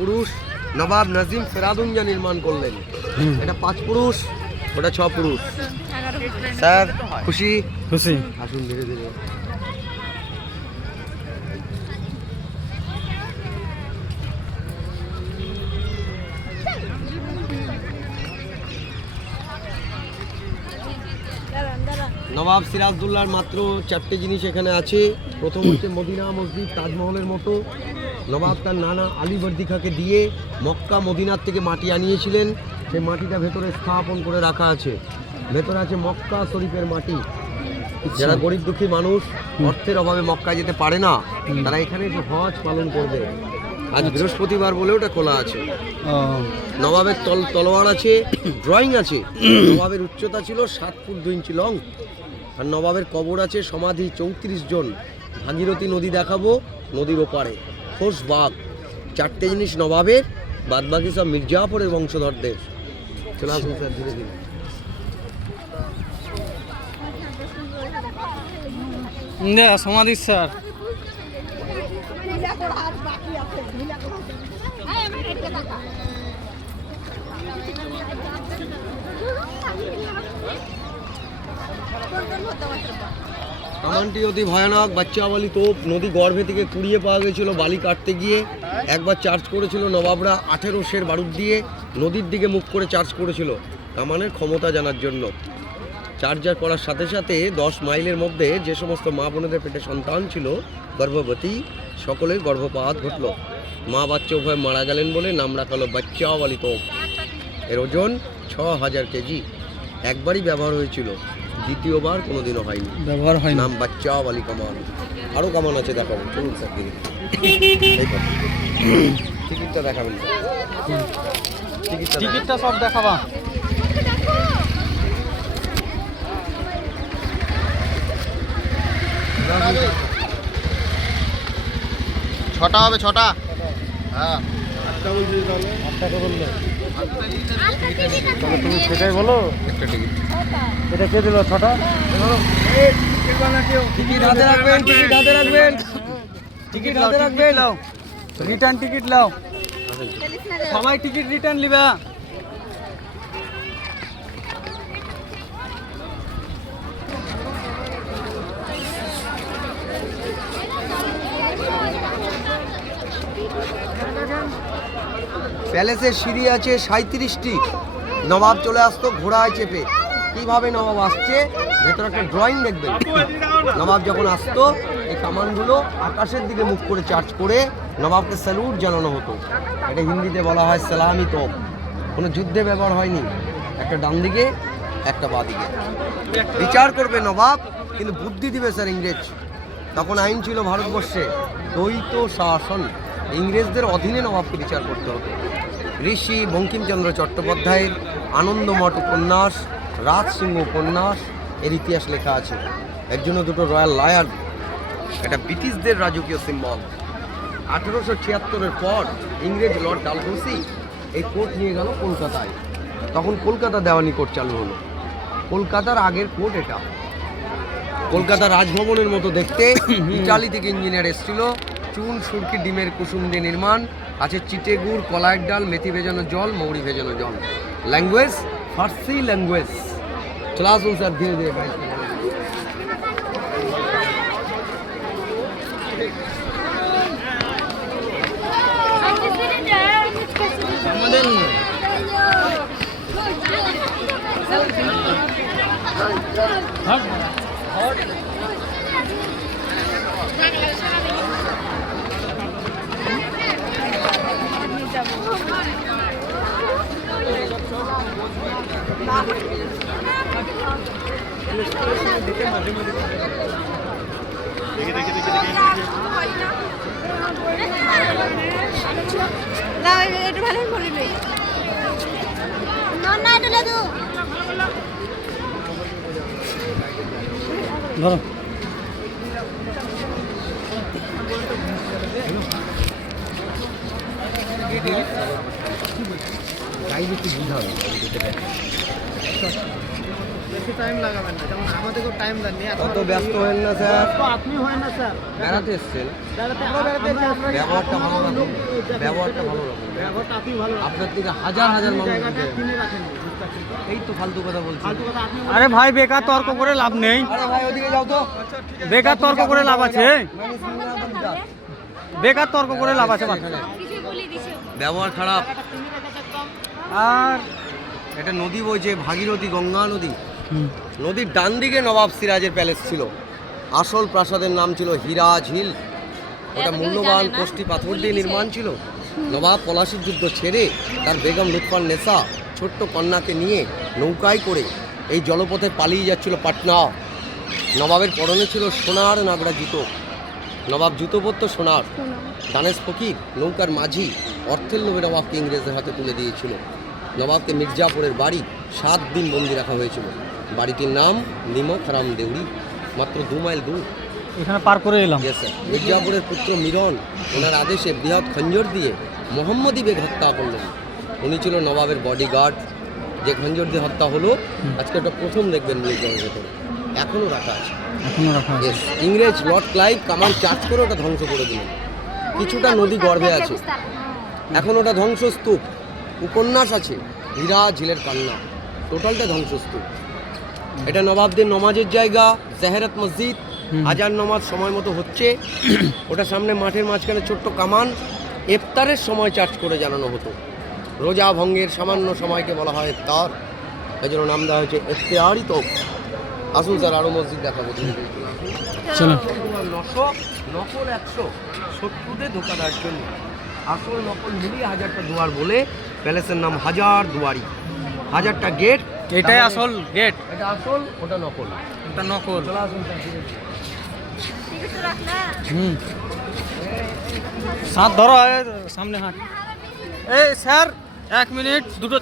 পুরুষ নবাব নাজিম ফেরাদুঞ্জা নির্মাণ করলেন। এটা 5 পুরুষ, ওটা 6 পুরুষ। স্যার খুশি খুশি। আসুন ধীরে ধীরে। নবাব সিরাজদৌল্লার মাত্র 4টে জিনিস এখানে আছে। প্রথম হচ্ছে মদিনা মসজিদ, তাজমহলের মতো। নবাব তার নানা আলীবর্দী খাঁকে দিয়ে মক্কা মদিনার থেকে মাটি আনিয়েছিলেন। সেই মাটিটা ভেতরে স্থাপন করে রাখা আছে। ভেতরে আছে মক্কা শরীফের মাটি। যারা গরিব দুঃখী মানুষ অর্থের অভাবে মক্কা যেতে পারে না, তারা এখানে এসে হজ পালন করবে। আজ বৃহস্পতিবার বলে ওটা খোলা আছে। নবাবের তলোয়ার আছে, ড্রয়িং আছে। নবাবের উচ্চতা ছিল 7 ফুট 2 ইঞ্চি লং। আর নবাবের কবর আছে, সমাধি 34 জন। ভাগীরথী নদী দেখাবো, নদীর ওপারে খোশ বাগ। 4টে জিনিস নবাবের, বাদ বাকি সব মির্জাফরের বংশধরদের। চলে আসুন স্যার ধীরে ধীরে। সমাধি স্যার কামানটি অতি ভয়ানক, বাচ্চাওয়ালি তোপ। নদী গর্ভে থেকে কুড়িয়ে পাওয়া গেছিল বালি কাটতে গিয়ে। একবার চার্জ করেছিল নবাবরা 18 শের বারুদ দিয়ে, নদীর দিকে মুখ করে চার্জ করেছিল কামানের ক্ষমতা জানার জন্য। চার্জার করার সাথে সাথে 10 মাইলের মধ্যে যে সমস্ত মা বোনেদের পেটে সন্তান ছিল গর্ভবতী, সকলের গর্ভপাত ঘটল। মা বাচ্চা উভয় মারা গেলেন বলে নাম রাখা হলো বাচ্চাওয়ালি তোপ। এর ওজন 6000 কেজি। একবারই ব্যবহার হয়েছিল, দ্বিতীয়বার কোনোদিনও হয়নি, ব্যবহার হয় নাম বাচ্চাওয়ালি কামান। আরও কামান আছে দেখাবো, চলুন স্যার দিকে। টিকিটটা দেখাবেন স্যার, টিকিটটা সব দেখাবা। ছটা হবে, 6টা। হ্যাঁ, তুমি সেটাই বলো। একটা টিকিট। এটা কে দিল 6টা? টিকিট হাতে রাখবেন, টিকিট হাতে রাখবেন, টিকিট হাতে রাখবেন। রিটার্ন টিকিট লাও, সবাই টিকিট রিটার্ন লিবা। প্যালেসের সিঁড়ি আছে 37টি। নবাব চলে আসতো ঘোড়ায় চেপে। কিভাবে নবাব আসছে ভেতরে একটা ড্রয়িং দেখবেন। নবাব যখন আসতো এই কামানগুলো আকাশের দিকে মুখ করে চার্জ করে নবাবকে স্যালুট জানানো হতো। এটা হিন্দিতে বলা হয় সালামি তোপ। কোনো যুদ্ধে ব্যবহার হয়নি। একটা ডান দিকে, একটা বাঁ দিকে। বিচার করবে নবাব, কিন্তু বুদ্ধি দিবে স্যার ইংরেজ। তখন আইন ছিল ভারতবর্ষে দ্বৈত শাসন। ইংরেজদের অধীনে নবাবকে বিচার করতে হতো। ঋষি বঙ্কিমচন্দ্র চট্টোপাধ্যায়ের আনন্দমঠ উপন্যাস, রাজসিংহ উপন্যাস এর ইতিহাস লেখা আছে। এর জন্য 2টো রয়্যাল লায়ন। এটা ব্রিটিশদের রাজকীয় সিম্বল। 1876-এর পর ইংরেজ লর্ড ডালহৌসি এই কোর্ট নিয়ে গেল কলকাতায়। তখন কলকাতা দেওয়ানি কোর্ট চালু হলো। কলকাতার আগের কোর্ট এটা। কলকাতা রাজভবনের মতো দেখতে। ইটালি থেকে ইঞ্জিনিয়ার এসেছিল। চুন সুরকি ডিমের কুসুম দিয়ে নির্মাণ। আছে চিটে গুড়, কলাইয়ের ডাল, মেথি ভেজানো জল, মৌরি ভেজানো জল। ল্যাঙ্গুয়েজ ফার্সি ল্যাঙ্গুয়েজ। চলে আসুন স্যার ধীরে ধীরে। ধরো বেশি টাইম লাগাবেন না, যেমন আমাদেরকেও টাইম দেন। অত ব্যস্ত হবেন না স্যার, আপনি হয় না স্যার, বেড়াতে এসছেন, বেড়াতে আমরা বেড়াতে ব্যবহারটা ভালো রাখুন। ব্যবহারটা ভালো রকম। ব্যবহারটা আপনি ভালো রাখেন। আপনার থেকে হাজার হাজার আপনি মানুষ জায়গাটা দেখে। কিনে রাখেন, বুঝতে পারছেন তো? এই তো ফালতু কথা বলছি। ফালতু কথা আপনি আরে ভাই বেকার তর্ক করে লাভ নেই, আরে ভাই ওদিকে যাও তো। বেকার তর্ক করে লাভ আছে, বেকার তর্ক করে লাভ আছে বাচ্চা। ব্যবহার খারাপ। আর এটা নদী বইছে, ভাগীরথী গঙ্গা নদী। নদীর ডান দিকে নবাব সিরাজের প্যালেস ছিল। আসল প্রাসাদের নাম ছিল হীরা ঝিল। ওটা মূল্যবান কোষ্টি পাথর দিয়ে নির্মাণ ছিল। নবাব পলাশির যুদ্ধ ছেড়ে তার বেগম লুৎফার নেসা ছোট্ট কন্যাকে নিয়ে নৌকায় করে এই জলপথে পালিয়ে যাচ্ছিল পাটনা। নবাবের পরনে ছিল সোনার নাগড়া জুতো। নবাব জুতো পরতো সোনার। দানেশ ফকির নৌকার মাঝি অর্থের লোভে নবাবকে ইংরেজদের হাতে তুলে দিয়েছিল। নবাবকে মির্জাপুরের বাড়ি 7 দিন বন্দি রাখা হয়েছিল। বাড়িটির নাম নিমক হারাম দেউরি, মাত্র 2 মাইল দূর। এখানে পার করে এলাম। Yes, sir. মির্জাপুরের পুত্র মিরন ওনার আদেশে বৃহৎ খঞ্জর দিয়ে মোহাম্মদী বেগ হত্যা করলেন। উনি ছিল নবাবের বডিগার্ড। যে খঞ্জর দিয়ে হত্যা হলো, আজকে ওটা প্রথম দেখবেন মিউজিয়ামের ভেতরে, এখনও রাখা আছে। এখনো রাখা আছে। Yes, ইংরেজ লর্ড ক্লাইভ কামান চার্জ করে ওটা ধ্বংস করে দিলেন। কিছুটা নদী গর্ভে আছে, এখন ওটা ধ্বংসস্তূপ। উপন্যাস আছে হীরা ঝিলের কান্না, টোটালটা ধ্বংসস্তূপ। এটা নবাবদের নমাজের জায়গা, জাহেরাত মসজিদ। আজান নমাজ সময় মতো হচ্ছে। ওটা সামনে মাঠের মাঝখানে ছোট্ট কামান। ইফতারের সময় চার্জ করে জানানো হতো। রোজা ভঙ্গের সামান্য সময়কে বলা হয় ইফতার, এই জন্য নাম দেওয়া হয়েছে ইফতারি। তো আসুন স্যার, আরও মসজিদ দেখাবো। চলো। 900, নকল 100, শত্রুদের ধোকা দেওয়ার জন্য। আসল নকল মিলিয়ে 1000টা দুয়ার বলে প্যালেসের নাম হাজার দুয়ারি। 1000টা গেট, এটাই আসল গেট, এটা আসল, ওটা নকল। এটা নকল। চলে আসুন স্যার। সাত ধরো, সামনে হাট। এই স্যার 1 মিনিট, দুটো